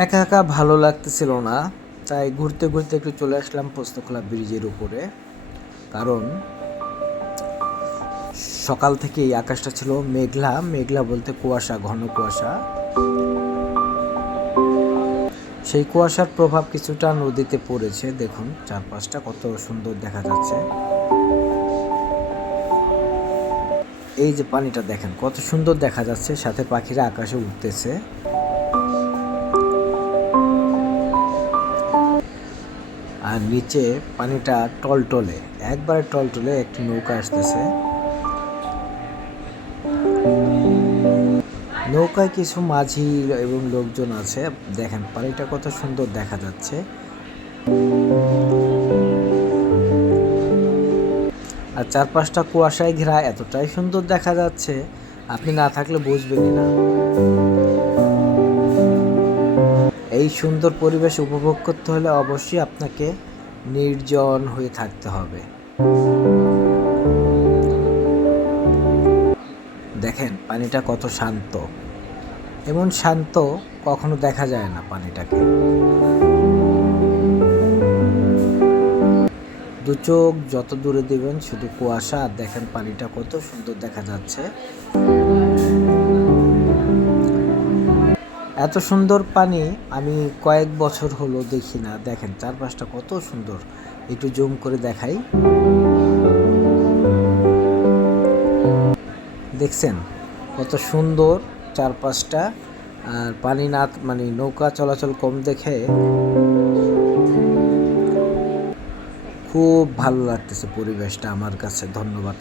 একা একা ভালো লাগতেছিল না, তাই ঘুরতে ঘুরতে একটু চলে আসলাম পোস্তখোলা ব্রিজের উপরে। কারণ সকাল থেকেই আকাশটা ছিল মেঘলা মেঘলা বলতে কুয়াশা, ঘন কুয়াশা। সেই কুয়াশার প্রভাব কিছুটা নদীতে পড়েছে। দেখুন চারপাশটা কত সুন্দর দেখা যাচ্ছে। এই যে পানিটা দেখেন কত সুন্দর দেখা যাচ্ছে, সাথে পাখিরা আকাশে উঠতেছে। আর নিচে পানিটা টলটলে, একবারে টলটলে। একটি নৌকা আসতেছে, নৌকায় কিছু মাঝি এবং লোকজন আছে। দেখেন পানিটা কত সুন্দর দেখা যাচ্ছে। আর চারপাশটা কুয়াশায় ঘেরা, এতটাই সুন্দর দেখা যাচ্ছে আপনি না থাকলে বুঝবেনই না। এই সুন্দর পরিবেশ উপভোগ করতে হলে অবশ্যই আপনাকে নির্জন হয়ে থাকতে হবে। দেখেন পানিটা কত শান্ত, এমন শান্ত কখনো দেখা যায় না পানিটাকে। দু চোখ যত দূরে দিবেন শুধু কুয়াশা, আর দেখেন পানিটা কত সুন্দর দেখা যাচ্ছে। এত সুন্দর পানি আমি কয়েক বছর হলো দেখি না। দেখেন চারপাশটা কত সুন্দর, একটু জুম করে দেখাই। দেখছেন কত সুন্দর চারপাশটা। আর পানি না মানে নৌকা চলাচল কম দেখে খুব ভালো লাগতেছে পরিবেশটা আমার কাছে। ধন্যবাদ।